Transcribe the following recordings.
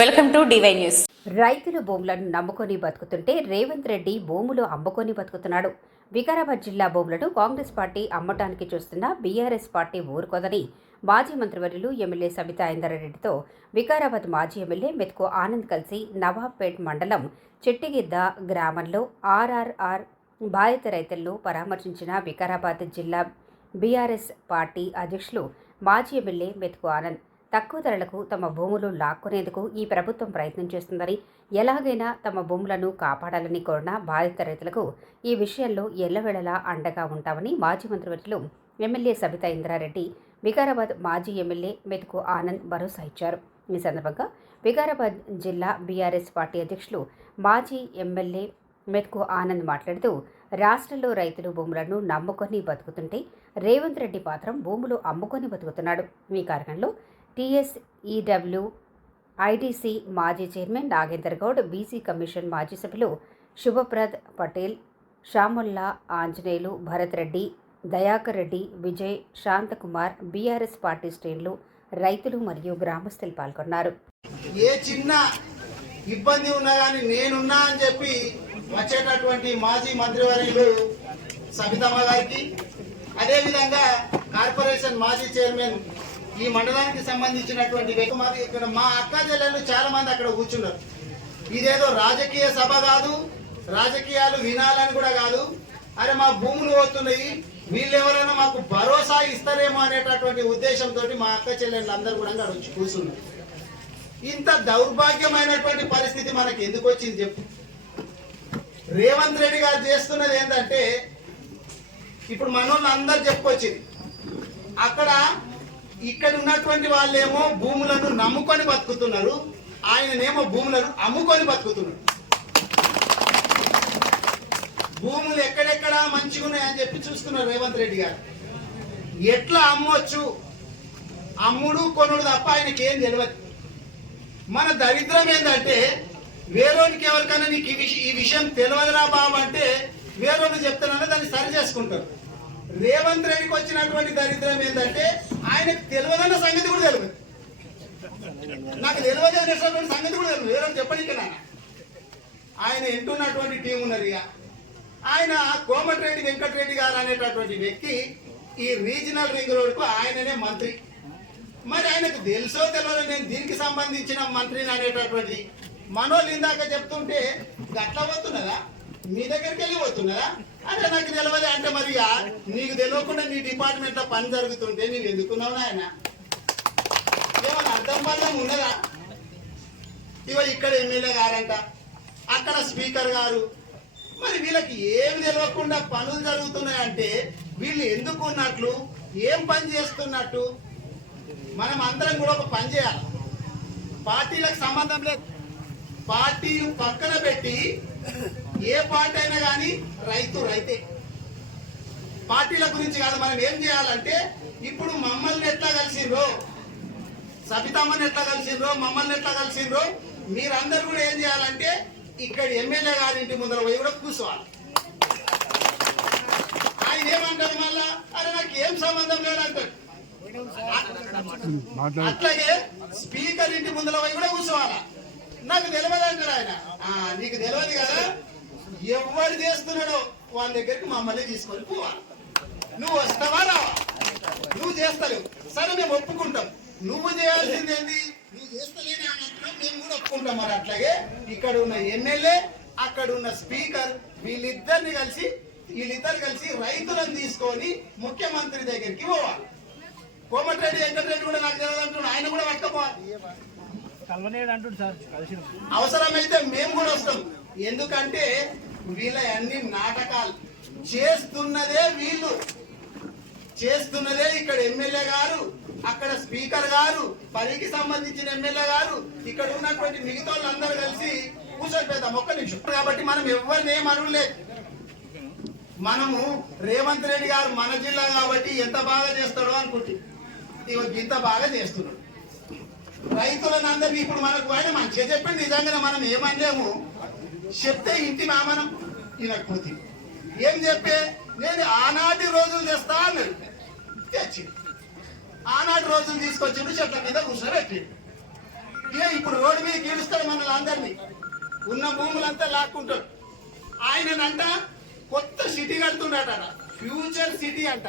Welcome to DY news. రైతులు భూములను నమ్ముకొని బతుకుతుంటే రేవంత్ రెడ్డి భూములు అమ్ముకొని బతుకుతున్నాడు. వికారాబాద్ జిల్లా భూములను కాంగ్రెస్ పార్టీ అమ్మటానికి చూస్తున్న బీఆర్ఎస్ పార్టీ ఊరుకోదని మాజీ మంత్రివర్యులు ఎమ్మెల్యే సబితా ఇందరారెడ్డితో వికారాబాద్ మాజీ ఎమ్మెల్యే మెత్కో ఆనంద్ కలిసి నవాబ్పేట్ మండలం చెట్టిగిద్ద గ్రామంలో ఆర్ఆర్ఆర్ బాధిత రైతులను పరామర్శించిన వికారాబాద్ జిల్లా బీఆర్ఎస్ పార్టీ అధ్యక్షులు మాజీ ఎమ్మెల్యే మెతుకు ఆనంద్. తక్కువ ధరలకు తమ భూములు లాక్కునేందుకు ఈ ప్రభుత్వం ప్రయత్నం చేస్తుందని ఎలాగైనా తమ భూములను కాపాడాలని కోరిన బాధిత రైతులకు ఈ విషయంలో ఎల్లవేళలా అండగా ఉంటామని మాజీ మంత్రివర్యులు ఎమ్మెల్యే సబితా ఇంద్రారెడ్డి వికారాబాద్ మాజీ ఎమ్మెల్యే మెతుకు ఆనంద్ భరోసా ఇచ్చారు. ఈ సందర్భంగా వికారాబాద్ జిల్లా బీఆర్ఎస్ పార్టీ అధ్యక్షులు మాజీ ఎమ్మెల్యే మెతుకు ఆనంద్ మాట్లాడుతూ రాష్ట్రంలో రైతులు భూములను నమ్ముకొని బతుకుతుంటే రేవంత్ రెడ్డి మాత్రం భూములు అమ్ముకొని బతుకుతున్నాడు. ఈ కారణంలో టీఎస్ఈడబ్ల్యూ ఐటీసీ మాజీ chairman Nagender Goud BC commission మాజీ సభ్యులు శుభప్రద్ పటేల్ షాముల్లా ఆంజనేయులు భరత్ రెడ్డి దయాకర్ రెడ్డి విజయ్ శాంతకుమార్ బీఆర్ఎస్ పార్టీ శ్రేణులు రైతులు మరియు గ్రామస్తులు పాల్గొన్నారు. ఏ చిన్న ఇబ్బంది ఉన్నా కానీ నేనున్నా అని చెప్పి వచ్చేటటువంటి మాజీ మంత్రివర్యులు సబితమ్మ గారికి అదేవిధంగా కార్పొరేషన్ మాజీ చైర్మన్ ఈ మండలానికి సంబంధించినటువంటి వ్యక్తి ఇక్కడ మా అక్క చెల్లెళ్ళు చాలా మంది అక్కడ కూర్చున్నారు. ఇదేదో రాజకీయ సభ కాదు రాజకీయాలు వినాలని కూడా కాదు. అరే మా భూములు పోతున్నాయి వీళ్ళు ఎవరైనా మాకు భరోసా ఇస్తారేమో అనేటటువంటి ఉద్దేశంతో మా అక్క చెల్లెళ్ళు అందరూ కూడా అక్కడ వచ్చి కూర్చున్నారు. ఇంత దౌర్భాగ్యమైనటువంటి పరిస్థితి మనకి ఎందుకు వచ్చింది చెప్పు. రేవంత్ రెడ్డి గారు చేస్తున్నది ఏంటంటే ఇప్పుడు మనోళ్ళు అందరు చెప్పుకొచ్చింది. అక్కడ ఇక్కడ ఉన్నటువంటి వాళ్ళేమో భూములను నమ్ముకొని బతుకుతున్నారు. ఆయననేమో భూములను అమ్ముకొని బతుకుతున్నారు. భూములు ఎక్కడెక్కడ మంచిగా ఉన్నాయని చెప్పి చూస్తున్నారు రేవంత్ రెడ్డి గారు. ఎట్లా అమ్మొచ్చు? అమ్ముడు కొనుడు తప్ప ఆయనకి ఏం తెలియదు మన దరిద్రం ఏంటంటే వేరేకి ఎవరికైనా నీకు ఈ విషయం ఈ విషయం తెలియదురా బాబు అంటే వేరేళ్ళు చెప్తానని దాన్ని సరి చేసుకుంటారు. రేవంత్ రెడ్డికి వచ్చినటువంటి దరిద్రం ఏంటంటే ఆయనకు తెలియదన్న సంగతి కూడా తెలియదు. నాకు తెలియదు సంగతి కూడా తెలియదు. వేరే చెప్పండి ఇక్కడ. ఆయన ఎంటున్నటువంటి టీం ఉన్నది ఇక. ఆయన కోమటిరెడ్డి వెంకటరెడ్డి గారు అనేటటువంటి వ్యక్తి ఈ రీజనల్ రింగ్ రోడ్కు ఆయననే మంత్రి. మరి ఆయనకు తెలుసో తెలియదు నేను దీనికి సంబంధించిన మంత్రిని అనేటటువంటి మనోళ్ళు ఇందాక చెప్తుంటే గట్ల వస్తున్నదా మీ దగ్గరికి వెళ్ళి పోతున్నదా అంటే నాకు తెలియదు అంటే మరి నీకు తెలియకుండా నీ డిపార్ట్మెంట్లో పని జరుగుతుంటే నీవు ఎందుకున్నావు ఆయన ఏమన్నా అర్థం పర్థం ఉన్నదా? ఇవ ఇక్కడ ఎమ్మెల్యే గారంట అక్కడ స్పీకర్ గారు. మరి వీళ్ళకి ఏమి తెలియకుండా పనులు జరుగుతున్నాయంటే వీళ్ళు ఎందుకు ఉన్నట్లు ఏం పని చేస్తున్నట్టు? మనం అందరం కూడా ఒక పని చేయాలి. పార్టీలకు సంబంధం లేదు. పార్టీలు పక్కన పెట్టి ఏ పార్టీ అయినా కానీ రైతు రైతే. పార్టీల గురించి కాదు మనం ఏం చేయాలంటే ఇప్పుడు మమ్మల్ని ఎట్లా కలిసిండ్రో సబితమ్మని ఎట్లా కలిసిండ్రో మమ్మల్ని ఎట్లా కలిసిండ్రో మీరందరూ కూడా ఏం చేయాలంటే ఇక్కడ ఎమ్మెల్యే గారింటి ముందర పోయి కూడా కూర్చోవాలి. ఆయన ఏమంటారు మళ్ళా? అరే నాకు ఏం సంబంధం లేదంటాడు. అట్లాగే స్పీకర్ ఇంటి ముందర పోయి కూడా కూర్చోవాలా? నాకు తెలియదు అంటాడు ఆయన. ఆ, నీకు తెలియదు కదా? ఎవరు చేస్తున్నాడో వాళ్ళ దగ్గరికి మమ్మల్ని తీసుకొని పోవాలి. నువ్వు వస్తావా రావా? నువ్వు చేస్తలేవు. సరే మేము ఒప్పుకుంటాం. నువ్వు చేయాల్సింది ఏంది? నువ్వు చేస్తలేని అన్నట్టు మేము కూడా ఒప్పుకుంటాం మరి అట్లాగే. ఇక్కడ ఉన్న ఎమ్మెల్యే అక్కడ ఉన్న స్పీకర్ వీళ్ళిద్దరిని కలిసి వీళ్ళిద్దరు కలిసి రైతులను తీసుకొని ముఖ్యమంత్రి దగ్గరికి పోవాలి. కోమటిరెడ్డి వెంకటరెడ్డి కూడా నాకు తెలియదు అంటున్నాడు. ఆయన కూడా పట్టుకోవాలి కలవనేడు అంటుంది సార్ కలిసి అవసరమైతే మేము కూడా వస్తాం. ఎందుకంటే వీళ్ళ అన్ని నాటకాలు చేస్తున్నదే వీళ్ళు. చేస్తున్నదే ఇక్కడ ఎమ్మెల్యే గారు అక్కడ స్పీకర్ గారు పనికి సంబంధించిన ఎమ్మెల్యే గారు ఇక్కడ ఉన్నటువంటి మిగతా వాళ్ళందరూ కలిసి కూర్చోపెడతాం ఒక్క నిమిషం. కాబట్టి మనం ఎవరిని ఏం అనలేదు మనము రేవంత్ రెడ్డి గారు మన జిల్లా కాబట్టి ఎంత బాగా చేస్తాడో అనుకుంటే ఇగో ఇంత బాగా చేస్తున్నాడు. రైతులను అందరినీ ఇప్పుడు మనకు ఆయన మంచిగా చెప్పండి. నిజంగానే మనం ఏమనలేము. చెప్తే ఇంటి మా మనం వినకపోతే ఏం చెప్పే? నేను ఆనాటి రోజులు తెస్తా అన్నాడు. తెచ్చి. ఆనాటి రోజులు తీసుకొచ్చిండు చెట్ల మీద కూర్చోబెట్టి. ఏ ఇప్పుడు రోడ్డు మీద గీడుస్తాడు మనల్ని అందరినీ ఉన్న భూములంతా లాక్కుంటాడు ఆయనంట కొత్త సిటీ కడుతున్నాడట ఫ్యూచర్ సిటీ అంట.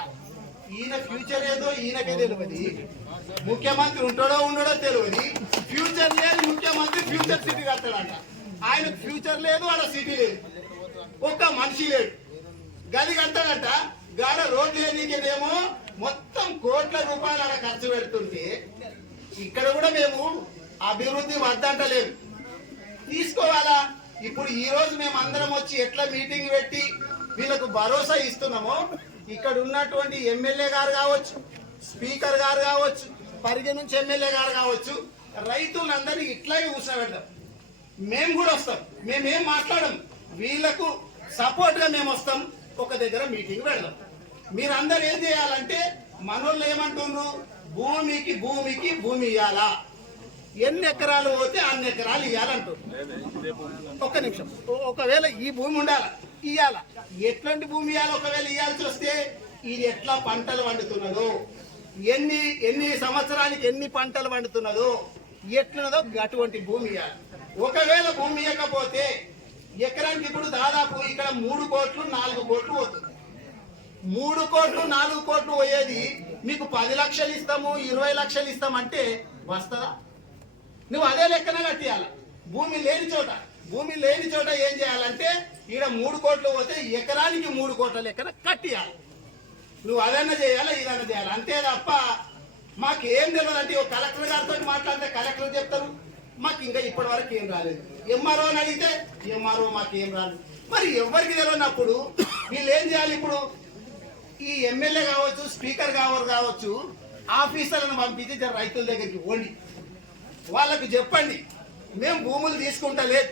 ఈయన ఫ్యూచర్ ఏదో ఈయనకే తెలియదు ముఖ్యమంత్రి ఉంటాడో ఉండడో తెలియదు. ఫ్యూచర్ లేదు ముఖ్యమంత్రి ఫ్యూచర్ సిటీ కడతాడంట ఆయన ఫ్యూచర్ లేదు ఆడ సిటీ లేదు. ఒక్క మనిషి లేడు గది కడతాడంట గాడ రోడ్లు లేనికేమో మొత్తం కోట్ల రూపాయలు అలా ఖర్చు పెడుతుంటే ఇక్కడ కూడా మేము అభివృద్ధి వద్దంటలేదు తీసుకోవాలా? ఇప్పుడు ఈ రోజు మేము అందరం వచ్చి ఎట్లా మీటింగ్ పెట్టి వీళ్ళకు భరోసా ఇస్తున్నామో ఇక్కడ ఉన్నటువంటి ఎమ్మెల్యే గారు కావచ్చు స్పీకర్ గారు కావచ్చు పరిగె నుంచి ఎమ్మెల్యే గారు కావచ్చు రైతులందరినీ ఇట్లాగే కూర్చోబెడతాం. మేము కూడా వస్తాం. మేమేం మాట్లాడము. వీళ్ళకు సపోర్ట్గా మేము వస్తాం. ఒక దగ్గర మీటింగ్ పెడదాం. మీరందరూ ఏం చేయాలంటే మనోళ్ళు ఏమంటున్నారు భూమికి భూమికి భూమి ఇవ్వాలా ఎన్ని ఎకరాలు పోతే అన్ని ఎకరాలు ఇవ్వాలంటారు ఒక్క నిమిషం. ఒకవేళ ఈ భూమి ఉండాల? ఇవ్వాల ఎట్లాంటి భూమి ఇవ్వాలి ఒకవేళ ఇవ్వాల్సి వస్తే ఇది ఎట్లా పంటలు పండుతున్నదో ఎన్ని ఎన్ని సంవత్సరానికి ఎన్ని పంటలు పండుతున్నదో ఎట్లున్నదో అటువంటి భూమి ఇవ్వాలి ఒకవేళ భూమి ఇవ్వకపోతే ఎకరానికి ఇప్పుడు దాదాపు ఇక్కడ మూడు కోట్లు నాలుగు కోట్లు పోతుంది. మూడు కోట్లు నాలుగు కోట్లు పోయేది మీకు పది లక్షలు ఇస్తాము ఇరవై లక్షలు ఇస్తామంటే వస్తుందా? నువ్వు అదే లెక్కన కట్టియాల? భూమి లేని చోట భూమి లేని చోట ఏం చేయాలంటే ఇక్కడ మూడు కోట్లు పోతే ఎకరానికి మూడు కోట్ల లెక్కన కట్టేయాలి? నువ్వు అదన్నా చేయాలా ఇదన్నా చేయాలి? అంతే తప్ప మాకు ఏం తెలియదు అంటే ఒక కలెక్టర్ గారితో మాట్లాడితే కలెక్టర్ చెప్తారు. మాకు ఇంకా ఇప్పటి వరకు ఏం రాలేదు. ఎంఆర్ఓ అని అడిగితే ఎంఆర్ఓ మాకు ఏం రాలేదు. మరి ఎవరికి తెలియనప్పుడు వీళ్ళు ఏం చేయాలి ఇప్పుడు? ఈ ఎమ్మెల్యే కావచ్చు స్పీకర్ కావచ్చు కావచ్చు ఆఫీసర్లను పంపించి రైతుల దగ్గరికి పోండి. వాళ్ళకు చెప్పండి. మేము భూములు తీసుకుంటా లేదు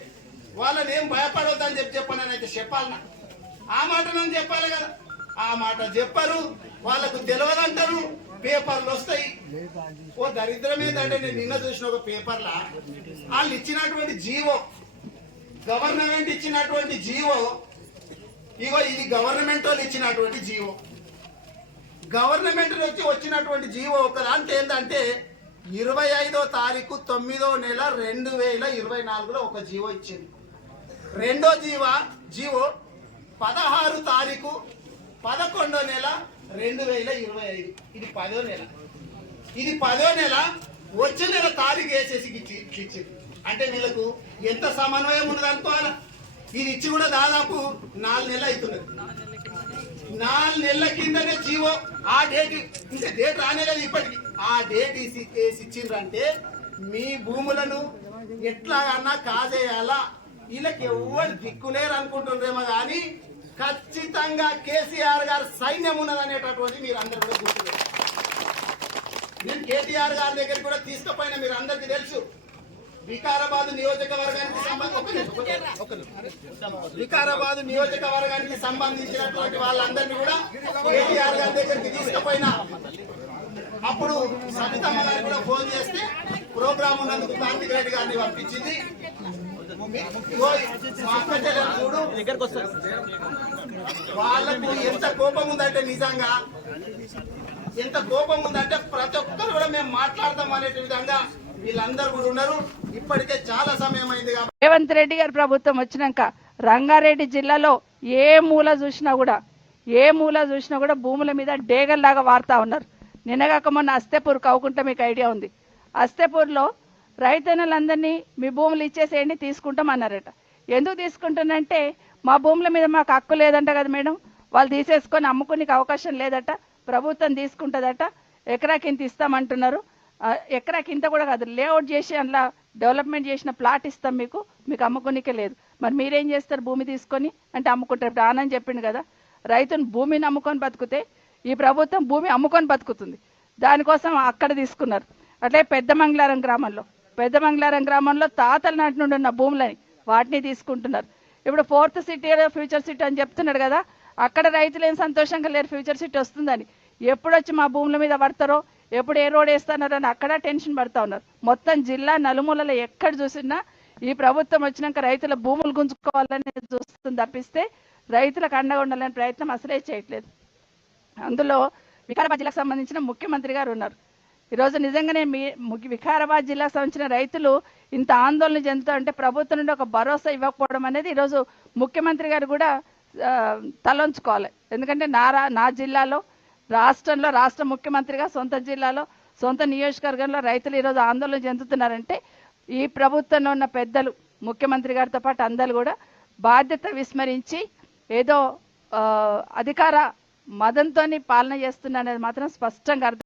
వాళ్ళని ఏం భయపడవద్దని చెప్పి చెప్పండి అని అయితే చెప్పాలన్నా ఆ మాట నన్ను చెప్పాలి కదా. ఆ మాట చెప్పరు వాళ్ళకు తెలియదంటారు పేపర్లు వస్తాయి. ఓ దరిద్రం ఏంటంటే నేను నిన్న చూసిన ఒక పేపర్లా. వాళ్ళు ఇచ్చినటువంటి జీవో గవర్నమెంట్ ఇచ్చినటువంటి జీవో ఇగో ఇది గవర్నమెంట్ వాళ్ళు ఇచ్చినటువంటి జీవో. గవర్నమెంట్ నుంచి వచ్చినటువంటి జీవో ఒక దాంట్లో ఏంటంటే ఇరవై ఐదో తారీఖు తొమ్మిదో నెల రెండు వేల ఇరవై నాలుగులో ఒక జీవో ఇచ్చింది. రెండో జీవ జీవో పదహారు తారీఖు పదకొండో నెల రెండు వేల ఇరవై ఐదు. ఇది పదో నెల. ఇది పదో నెల వచ్చే నెల తారీఖు వేసేసి ఇచ్చి- అంటే వీళ్ళకు ఎంత సమన్వయం ఉన్నది అనుకోవాలా? ఇది ఇచ్చి కూడా దాదాపు నాలుగు నెలలు అవుతున్నది. నాలుగు నెలల కిందనే జీవో ఆ డేట్ ఇంకా డేట్ రానేలేదు ఇప్పటికి. ఆ డేట్ వేసి వేసి ఇచ్చిండ్రంటే మీ భూములను ఎట్లాగన్నా కాజేయాలా? వీళ్ళకి ఎవరు దిక్కులేరు అనుకుంటుండ్రేమో కానీ ఖచ్చితంగా కేసీఆర్ గారు సైన్యం ఉన్నదనేటటువంటి మీరు అందరు కూడా గుర్తులేదు నేను కేటీఆర్ గారి దగ్గరికి కూడా తీసుకుపోయిన మీరు అందరికి తెలుసు. వికారాబాద్ నియోజకవర్గానికి సంబంధించి వికారాబాద్ నియోజకవర్గానికి సంబంధించినటువంటి వాళ్ళందరినీ కూడా కేటీఆర్ గారి దగ్గరికి తీసుకుపోయినా. అప్పుడు సబితమ్మ గారికి కూడా ఫోన్ చేస్తే ప్రోగ్రామ్ ఉన్నందుకు కార్తిక్ రెడ్డి గారిని పంపించింది. ఇగో మా అక్క వాళ్ళకు ఎంత కోపం ఉందంటే నిజంగా ఎంత కోపం ఉందంటే ప్రతి ఒక్కరు కూడా మేము మాట్లాడదాం అనే విధంగా వీళ్ళందరూ కూడా ఉన్నారు. ఇప్పటికే చాలా సమయం అయింది కాబట్టి రేవంత్ రెడ్డి గారి ప్రభుత్వం వచ్చినాక రంగారెడ్డి జిల్లాలో ఏ మూల చూసినా కూడా ఏ మూల చూసినా కూడా భూముల మీద డేగల్లాగా వాడుతూ ఉన్నారు. నిన్నగాక మొన్న అస్తేపూర్ కవ్వుకుంటే మీకు ఐడియా ఉంది. అస్తేపూర్లో రైతన్నలందరినీ మీ భూములు ఇచ్చేసేయండి తీసుకుంటాం అన్నారట ఎందుకు తీసుకుంటానంటే మా భూముల మీద మాకు హక్కు లేదంట కదా మేడం. వాళ్ళు తీసేసుకొని అమ్ముకునే అవకాశం లేదట. ప్రభుత్వం తీసుకుంటుందట. ఎకరాకి ఇంత ఇస్తామంటున్నారు. ఆ, ఎకరాకి ఇంత కూడా కాదు. లేఅవుట్ చేసి అందులో డెవలప్మెంట్ చేసిన ప్లాట్ ఇస్తాం మీకు. మీకు అమ్ముకునికే లేదు. మరి మీరేం చేస్తారు భూమి తీసుకొని? అంటే అమ్ముకుంటారు. ఇప్పుడు ఆనంద్ చెప్పిండు కదా రైతును భూమిని అమ్ముకొని బతికితే ఈ ప్రభుత్వం భూమి అమ్ముకొని బతుకుతుంది. దానికోసం అక్కడ తీసుకున్నారు. అట్లే పెద్ద మంగళారం గ్రామంలో. పెద్ద మంగళారం గ్రామంలో తాతల నాటి నుండి ఉన్న భూములని వాటిని తీసుకుంటున్నారు. ఇప్పుడు ఫోర్త్ సిటీ ఫ్యూచర్ సిటీ అని చెప్తున్నాడు కదా అక్కడ రైతులు ఏం సంతోషంగా లేరు ఫ్యూచర్ సిటీ వస్తుందని. ఎప్పుడు వచ్చి మా భూముల మీద పడతారో ఎప్పుడు ఏ రోడ్ వేస్తున్నారు అని అక్కడ టెన్షన్ పడతా ఉన్నారు. మొత్తం జిల్లా నలుమూలలో ఎక్కడ చూసినా ఈ ప్రభుత్వం వచ్చినాక రైతుల భూములు గుంజుకోవాలని చూస్తుంది తప్పిస్తే రైతులకు అండగా ఉండాలనే ప్రయత్నం అసలే చేయట్లేదు. అందులో వికారాబాద్ జిల్లాకు సంబంధించిన ముఖ్యమంత్రి గారు ఉన్నారు. ఈరోజు నిజంగానే మీ వికారాబాద్ జిల్లాకు సంబంధించిన రైతులు ఇంత ఆందోళన చెందుతూ అంటే ప్రభుత్వం నుండి ఒక భరోసా ఇవ్వకపోవడం అనేది ఈరోజు ముఖ్యమంత్రి గారు కూడా తలంచుకోవాలి. ఎందుకంటే నా రా- నా జిల్లాలో రాష్ట్రంలో రాష్ట్ర ముఖ్యమంత్రిగా సొంత జిల్లాలో సొంత నియోజకవర్గంలో రైతులు ఈరోజు ఆందోళన చెందుతున్నారంటే ఈ ప్రభుత్వంలో ఉన్న పెద్దలు ముఖ్యమంత్రి గారితో పాటు అందరూ కూడా బాధ్యత విస్మరించి ఏదో అధికార మదంతో పాలన చేస్తున్నారనేది మాత్రం స్పష్టంగా అర్థం